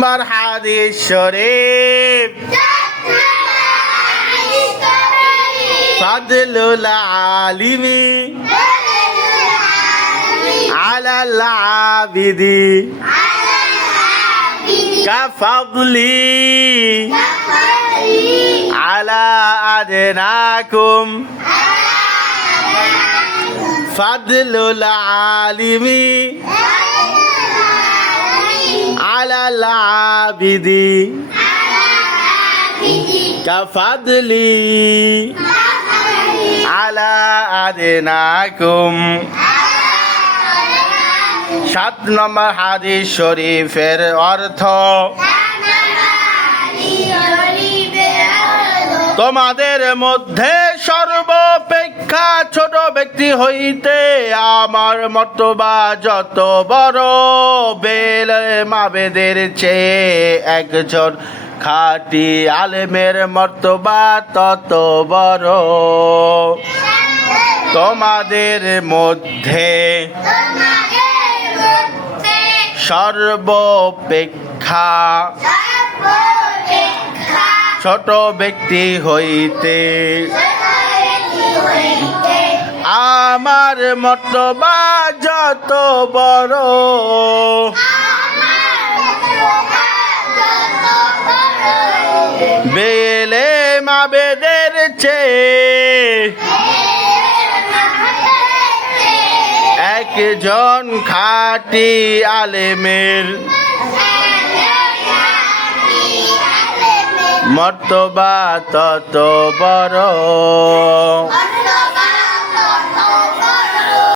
নম্বর হাদিস শরীফ ফাদলুল আলিমি আলাল আবিদি কাফাদলি আলা আদনাকুম ফাদলুল আলিমি আলাল আবিদি কাফাদলি আলা আদনাকুম। 7 নম্বর হাদিস শরীফের অর্থ, তোমাদের মধ্যে সর্বাপেক্ষা ছোট ব্যক্তি হইতে আমার মর্তবা যত বড়, বেলে মাবেদের চেয়ে একজন খাঁটি আলেমের মর্তবা তত বড়। তোমাদের মধ্যে সর্বাপেক্ষা ছোট ব্যক্তি হইতে আমার মর্তবা যত বড়, বেলে মাবেদের চেয়ে একজন খাঁটি আলেমের মর্তবা তত বড়।